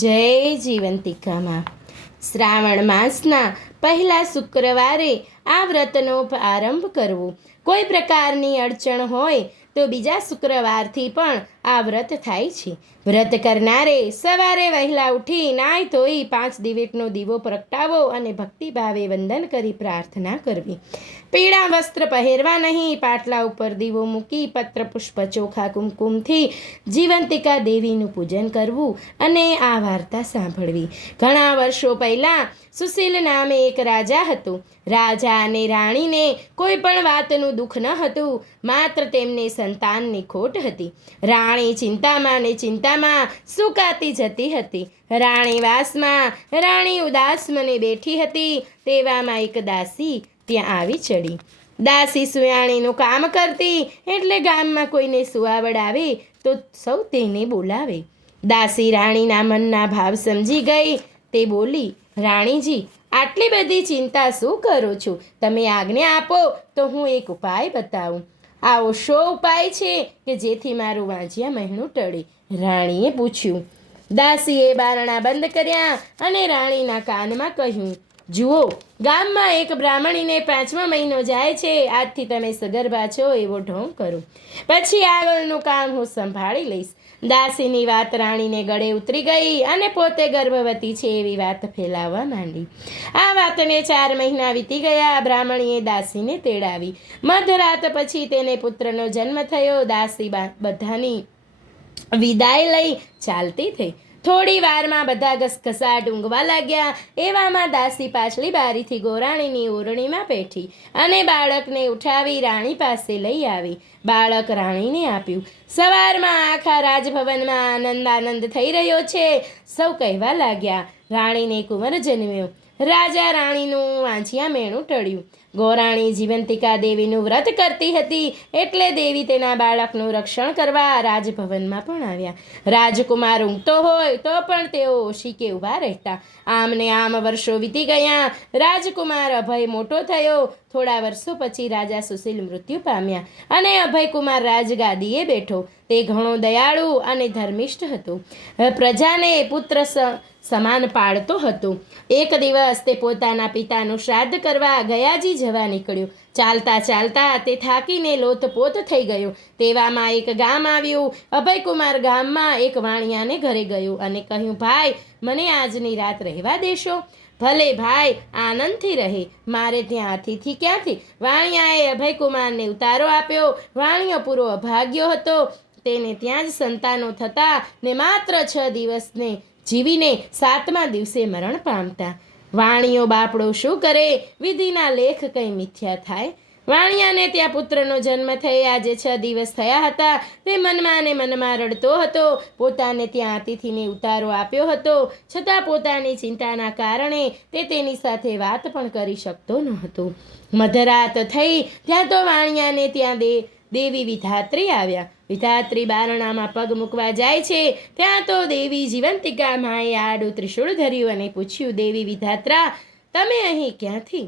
જય જીવંતિકામાં શ્રાવણ માસના પહેલા શુક્રવારે આ વ્રતનો આરંભ કરવો. કોઈ પ્રકારની અડચણ હોય તો બીજા શુક્રવારથી પણ આ વ્રત થાય છે. વ્રત કરનારે સવારે વહેલા ઉઠી નાહી ધોઈ 5 દિવેટનો દીવો પ્રગટાવો અને ભક્તિભાવે વંદન કરી પ્રાર્થના કરવી. પીળા વસ્ત્ર પહેરવા નહીં. પાટલા ઉપર દીવો મૂકી પત્ર પુષ્પ ચોખા કુમકુમથી જીવંતિકા દેવીનું પૂજન કરવું અને આ વાર્તા સાંભળવી. ઘણા વર્ષો પહેલાં સુશીલ નામે એક રાજા હતો. રાજા અને રાણીને કોઈ પણ વાતનું દુઃખ ન હતું, માત્ર તેમને સંતાનની ખોટ હતી. રાણી ચિંતામાં ને ચિંતામાં સુકાતી જતી હતી. રાણી વાસમાં, રાણી ઉદાસ મને બેઠી હતી. તેવામાં એક દાસી ત્યાં આવી ચડી. દાસી સુયાણીનું કામ કરતી, એટલે ગામમાં કોઈને સુવાવડ આવે તો સૌ તેને બોલાવે. દાસી રાણીના મનના ભાવ સમજી ગઈ. તે બોલી, રાણીજી, આટલી બધી ચિંતા શું કરો છો? તમે આજ્ઞા આપો તો હું એક ઉપાય બતાવું. આવો શો ઉપાય છે કે જેથી મારું વાંજિયા મહેણું ટળે? રાણીએ પૂછ્યું. દાસીએ બારણા બંધ કર્યા અને રાણીના કાનમાં કહ્યું, જુઓ, ગામમાં એક બ્રાહ્મણીને 5મા મહિનો જાય છે. આજથી તમે સગર્ભા છો એવો ઢોંગ કરો, પછી આગળનું કામ હું સંભાળી લઈશ. દાસીની વાત રાણીને ગળે ઉતરી ગઈ અને પોતે ગર્ભવતી છે એવી વાત ફેલાવવા માંડી. આ વાતને 4 મહિના વીતી ગયા. બ્રાહ્મણીએ દાસીને તેડાવી. મધરાત પછી તેને પુત્રનો જન્મ થયો. દાસી બધાની વિદાય લઈ ચાલતી થઈ. થોડી વારમાં બધા ઘસઘસાટ ઊંઘવા લાગ્યા. એવામાં દાસી પાછલી બારીથી ગોરાણીની ઓરણીમાં બેઠી અને બાળકને ઉઠાવી રાણી પાસે લઈ આવી. બાળક રાણીને આપ્યું. સવારમાં આખા રાજભવનમાં આનંદ થઈ રહ્યો છે. સૌ કહેવા લાગ્યા, રાણીને કુંવર જન્મ્યો. રાજા રાણીનું વાંચિયા મેણું ટળ્યું. ગોરાણી જીવંતિકા દેવીનું વ્રત કરતી હતી, એટલે દેવી તેના બાળકનું રક્ષણ કરવા રાજભવનમાં પણ આવ્યા. રાજકુમાર ઊંઘતો હોય તો પણ તેઓ ઓશિકે ઊભા રહેતા. આમ ને આમ વર્ષો વીતી ગયા. રાજકુમાર અભય મોટો થયો. થોડા વર્ષો પછી રાજા સુશીલ મૃત્યુ પામ્યા અને અભયકુમાર રાજગાદીએ બેઠો. તે ઘણો દયાળુ અને ધર્મિષ્ઠ હતો. પ્રજાને પુત્ર સમાન પાળતો હતો. એક દિવસ તે પોતાના પિતાનું શ્રાદ્ધ કરવા ગયાજી જવા નીકળ્યો. ચાલતા ચાલતા તે થાકીને લોથપોથ થઈ ગયો. તેવામાં એક ગામ આવ્યું. અભયકુમાર ગામમાં એક વાણિયાને ઘરે ગયો અને કહ્યું, ભાઈ, મને આજની રાત રહેવા દેશો? ભલે ભાઈ, આનંદથી રહે. મારે ત્યાં અતિથિ ક્યાંથી? વાણિયાએ અભયકુમારને ઉતારો આપ્યો. વાણિયો પૂરો અભાગ્યો હતો. તેને ત્યાં જ સંતાનો થતા ને માત્ર 6 દિવસને જીવીને 7મા દિવસે મરણ પામતા. વાણિયો બાપડો શું કરે? વિધિના લેખ કંઈ મિથ્યા થાય? વાણિયાને ત્યાં પુત્રનો જન્મ થઈ આજે 6 દિવસ થયા હતા. તે મનમાં ને મનમાં રડતો હતો. પોતાને ત્યાં અતિથિને ઉતારો આપ્યો હતો, છતાં પોતાની ચિંતાના કારણે તે તેની સાથે વાત પણ કરી શકતો ન હતો. મધરાત થઈ ત્યાં તો વાણિયાને ત્યાં દેવી વિધાત્રી આવ્યા. વિધાત્રી બારણામાં પગ મૂકવા જાય છે ત્યાં તો દેવી જીવંતિકા માએ આડું ત્રિશૂળ ધર્યું અને પૂછ્યું, દેવી વિધાત્રા, તમે અહીં ક્યાંથી?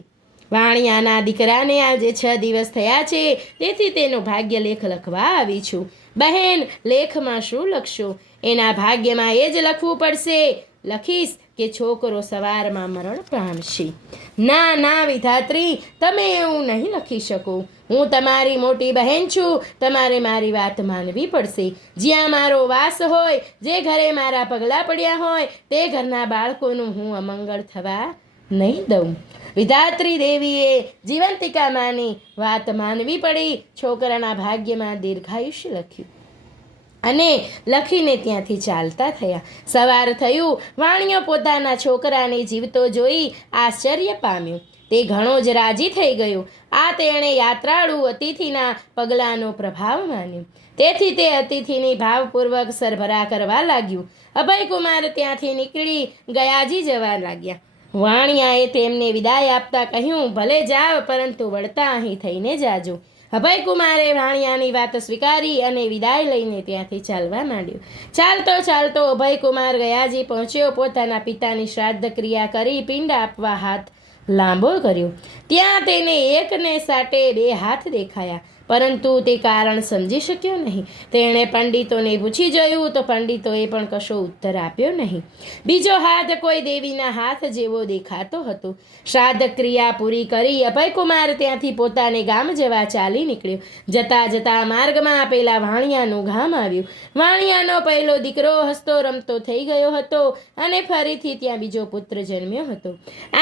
વાણિયાના દીકરાને આજે 6 દિવસ થયા છે, તેથી તેનો ભાગ્યલેખ લખવા આવી છું. બહેન, લેખમાં શું લખશો? એના ભાગ્યમાં એ જ લખવું પડશે. લખીશ કે છોકરો સવારમાં મરણ પામશે. ના ના વિધાત્રી, તમે એવું નહીં લખી શકો. હું તમારી મોટી બહેન છું. તમારે મારી વાત માનવી પડશે. જ્યાં મારો વાસ હોય, જે ઘરે મારા પગલાં પડ્યા હોય, તે ઘરના બાળકોનું હું અમંગળ થવા નહીં દઉં. વિધાત્રી દેવીએ જીવંતિકા માની વાત માનવી પડી. છોકરાના ભાગ્યમાં દીર્ઘાયુષ્ય લખ્યું અને લખીને ત્યાંથી ચાલતા થયા. સવાર થયું. વાણિયો પોતાના છોકરાને જીવતો જોઈ આશ્ચર્ય પામ્યો. તે ઘણો જ રાજી થઈ ગયો. આ તેણે યાત્રાળુ અતિથિના પગલાંનો પ્રભાવ માન્યો. તેથી તે અતિથિની ભાવપૂર્વક સરભરા કરવા લાગ્યું. અભયકુમાર ત્યાંથી નીકળી ગયાજી જવા લાગ્યા. વાણિયાએ તેમને વિદાય આપતા કહ્યું, ભલે જાવ, પરંતુ વળતા અહીં થઈને જાજો. અભયકુમારે વાણિયાની વાત સ્વીકારી અને વિદાય લઈને ત્યાંથી ચાલવા માંડ્યો. ચાલતો ચાલતો અભયકુમાર ગયાજી પહોંચ્યો. પોતાના પિતાની શ્રાદ્ધ ક્રિયા કરી પિંડ આપવા હાથ લાંબો કર્યો. ત્યાં તેને એકને સાટે 2 હાથ દેખાયા. પરંતુ તે કારણ સમજી શક્યો નહીં. તેણે પંડિતોને પૂછી જોયું તો પંડિતોએ પણ કશો ઉત્તર આપ્યો નહીં. બીજો હાથ કોઈ દેવીના હાથ જેવો દેખાતો હતો. શ્રાદ્ધ ક્રિયા પૂરી કરી અભયકુમાર ત્યાંથી પોતાને ગામ જવા ચાલી નીકળ્યો. જતાં જતાં માર્ગમાં પેલા વાણિયાનું ગામ આવ્યું. વાણિયાનો પહેલો દીકરો હસતો રમતો થઈ ગયો હતો અને ફરીથી ત્યાં બીજો પુત્ર જન્મ્યો હતો.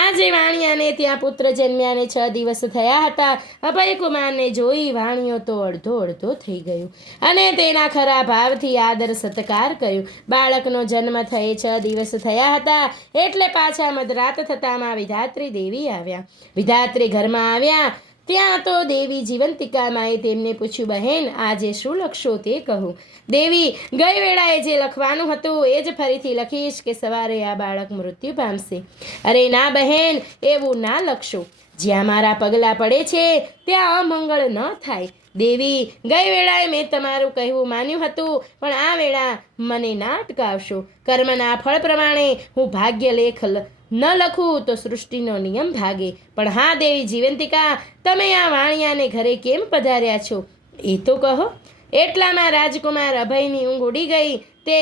આજે વાણિયાને ત્યાં પુત્ર જન્મ્યાને 6 દિવસ થયા હતા. અભયકુમારને જોઈ વાણિયો તો અડધો થઈ ગયો અને તેના ખરા ભાવથી આદર સત્કાર કર્યો. બાળકનો જન્મ થયે 6 દિવસ થયા હતા એટલે પાછા મધરાત થતામાં વિધાત્રી દેવી આવ્યા. વિધાત્રી ઘરમાં આવ્યા ત્યાં તો દેવી જીવંતિકામાએ તેમને પૂછ્યું, બહેન આજે શું લખશો તે કહો. દેવી, ગઈ વેળાએ જે લખવાનું હતું એ જ ફરીથી લખીશ કે સવારે આ બાળક મૃત્યુ પામશે. અરે ના બહેન, એવું ના લખશો. જ્યાં મારા પગલાં પડે છે ત્યાં અમંગળ ન થાય. દેવી, ગઈ વેળાએ મેં તમારું કહેવું માન્યું હતું પણ આ વેળા મને ના અટકાવશો. કર્મના ફળ પ્રમાણે હું ભાગ્યલેખ ન લખું તો સૃષ્ટિનો નિયમ ભાગે. પણ હા દેવી જીવંતિકા, તમે આ વાણિયાને ઘરે કેમ પધાર્યા છો એ તો કહો. એટલામાં રાજકુમાર અભયની ઊંઘ ઉડી ગઈ. તે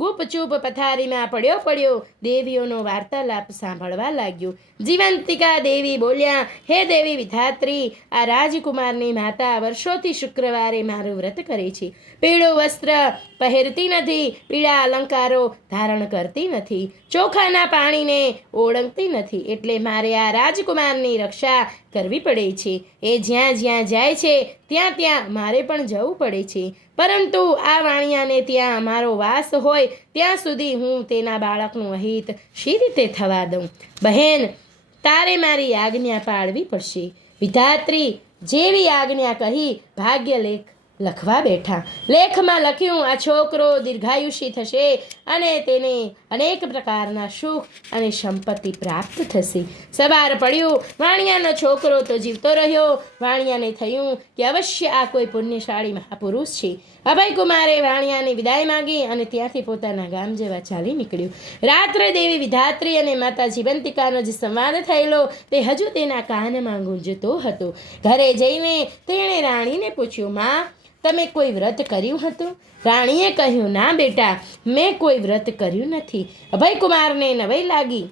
ગુપચૂપ પથારીમાં પડ્યો દેવીઓનો વાર્તાલાપ સાંભળવા લાગ્યો. જીવંતિકા દેવી બોલ્યા, હે દેવી વિધાત્રી, આ રાજકુમારની માતા વર્ષોથી શુક્રવારે મારું વ્રત કરે છે. પીળું વસ્ત્ર પહેરતી નથી, પીળા અલંકારો ધારણ કરતી નથી, ચોખાના પાણીને ઓળંગતી નથી. એટલે મારે આ રાજકુમારની રક્ષા કરવી પડે છે. એ જ્યાં જ્યાં જાય છે ત્યાં ત્યાં મારે પણ જવું પડે છે. પરંતુ આ વાણિયાને ત્યાં મારો વાસ હોય ત્યાં સુધી હું તેના બાળકનું અહિત શી રીતે થવા દઉં? બહેન, તારે મારી આજ્ઞા પાળવી પડશે. વિધાત્રી જેવી આજ્ઞા કહી ભાગ્યલેખ લખવા બેઠા. લેખમાં લખ્યું, આ છોકરો દીર્ઘાયુષી થશે અને તેને અનેક પ્રકારના સુખ અને સંપત્તિ પ્રાપ્ત થશે. સવાર પડ્યું, વાણિયાનો છોકરો તો જીવતો રહ્યો. વાણિયાને થયું કે અવશ્ય આ કોઈ પુણ્યશાળી મહાપુરુષ છે. અભયકુમારે વાણિયાની વિદાય માંગી અને ત્યાંથી પોતાના ગામ જવા ચાલી નીકળ્યું. રાત્રે દેવી વિધાત્રી અને માતા જીવંતિકાનો જે સંવાદ થયેલો તે હજુ તેના કાનમાં ગુંજતો હતો. ઘરે જઈને તેણે રાણીને પૂછ્યું, માં, તમે કોઈ વ્રત કર્યું હતું? રાણીએ કહ્યું, ના બેટા, મેં કોઈ વ્રત કર્યું નથી. અભયકુમારને નવાઈ લાગી.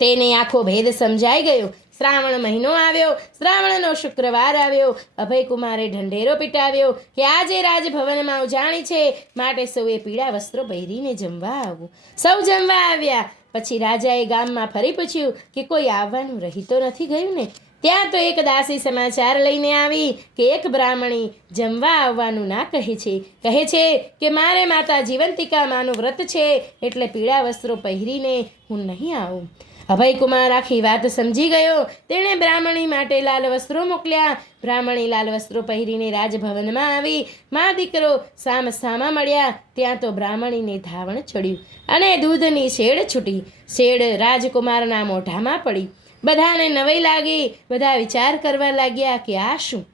તેને આખો ભેદ સમજાઈ ગયો. શ્રાવણ મહિનો આવ્યો. શ્રાવણનો શુક્રવાર આવ્યો. અભયકુમારે ઢંઢેરો પીટાવ્યો કે આજે રાજભવનમાં ઉજાણી છે, માટે સૌએ પીળા વસ્ત્રો પહેરીને જમવા આવવું. સૌ જમવા આવ્યા. પછી રાજાએ ગામમાં ફરી પૂછ્યું કે કોઈ આવવાનું રહી તો નથી ગયું ને? ત્યાં તો એક દાસી સમાચાર લઈને આવી કે એક બ્રાહ્મણી જમવા આવવાનું ના કહે છે કે મારે માતા જીવંતિકા માનું વ્રત છે એટલે પીળા વસ્ત્રો પહેરીને હું નહીં આવું. અભયકુમાર આખી વાત સમજી ગયો. તેણે બ્રાહ્મણી માટે લાલ વસ્ત્રો મોકલ્યા. બ્રાહ્મણી લાલ વસ્ત્રો પહેરીને રાજભવનમાં આવી. મા દીકરો સામસામા મળ્યા. ત્યાં તો બ્રાહ્મણીને ધાવણ ચડ્યું અને દૂધની શેડ છૂટી. શેડ રાજકુમારના મોઢામાં પડી. બધાને નવાઈ લાગી. બધા વિચાર કરવા લાગ્યા કે આ શું?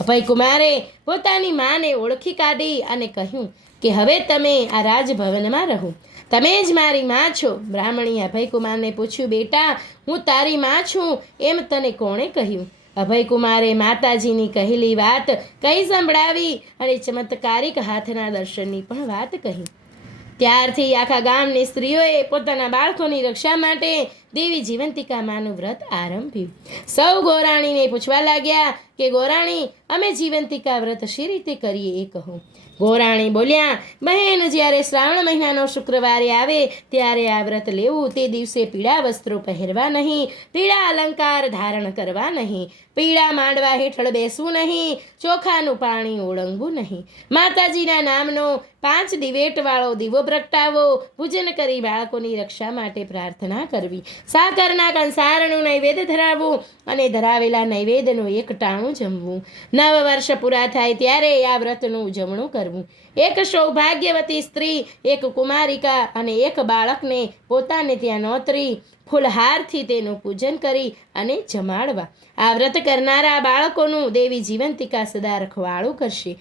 અભયકુમારે પોતાની માને ઓળખી કાઢી અને કહ્યું કે હવે તમે આ રાજભવનમાં રહો. તમે જ મારી માં છો. બ્રાહ્મણીએ અભયકુમારને પૂછ્યું, બેટા, હું તારી માં છું એમ તને કોણે કહ્યું? અભયકુમારે માતાજીની કહેલી વાત કહી સંભળાવી અને ચમત્કારિક હાથના દર્શનની પણ વાત કહી. ત્યારથી આખા ગામની સ્ત્રીઓએ પોતાના બાળકોની રક્ષા માટે દેવી જીવંતિકા માનું વ્રત આરંભ્યું. સૌ ગોરાણીને પૂછવા લાગ્યા કે ગોરાણી, અમે જીવંતિકા વ્રત શી રીતે કરીએ એ કહો. ગોરાણી બોલ્યા, બહેન, જ્યારે શ્રાવણ મહિનાનો શુક્રવારે આવે ત્યારે આ વ્રત લેવું. તે દિવસે પીળા વસ્ત્રો પહેરવા નહીં, પીળા અલંકાર ધારણ કરવા નહીં, પીળા માંડવા હેઠળ બેસવું નહીં, ચોખાનું પાણી ઓળંગવું નહીં, માતાજીના નામનો 5 દિવેટવાળો દીવો પ્રગટાવો, પૂજન કરી બાળકોની રક્ષા માટે પ્રાર્થના કરવી, સાકરના કંસારનું નૈવેદ્ય ધરાવવું અને ધરાવેલા નૈવેદ્યનું 1 ટાણું જમવું. 9 વર્ષ પૂરા થાય ત્યારે આ વ્રતનું ઉજવણું કરવું. એક સૌભાગ્યવતી સ્ત્રી, એક કુમારિકા અને એક બાળકને પોતાને ત્યાં નોતરી ફૂલહારથી તેનું પૂજન કરી અને જમાડવા. આ વ્રત કરનારા બાળકોનું દેવી જીવંતિકા સદા રખવાળું કરશે.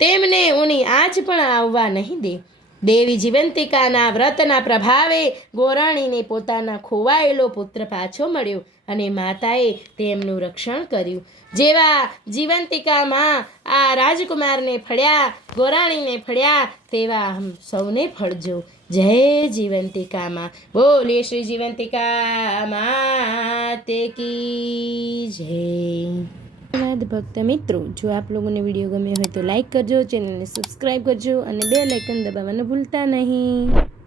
તેમને ઊની આંચ પણ આવવા નહીં દે. દેવી જીવંતિકાના વ્રતના પ્રભાવે ગોરાણીને પોતાના ખોવાયેલો પુત્ર પાછો મળ્યો અને માતાએ તેમનું રક્ષણ કર્યું. જેવા જીવંતિકામાં આ રાજકુમારને ફળ્યા, ગોરાણીને ફળ્યા, તેવા હમ સૌને ફળજો. જય જીવંતિકામાં. બોલીએ શ્રી જીવંતિકા માતે કી જય. ધન્યવાદ ભક્ત મિત્રો. જો આપ લોકોને વિડીયો ગમ્યો હોય તો લાઈક કરજો, ચેનલને સબસ્ક્રાઈબ કરજો અને બેલ આઇકન દબાવવાનું ભૂલતા નહીં.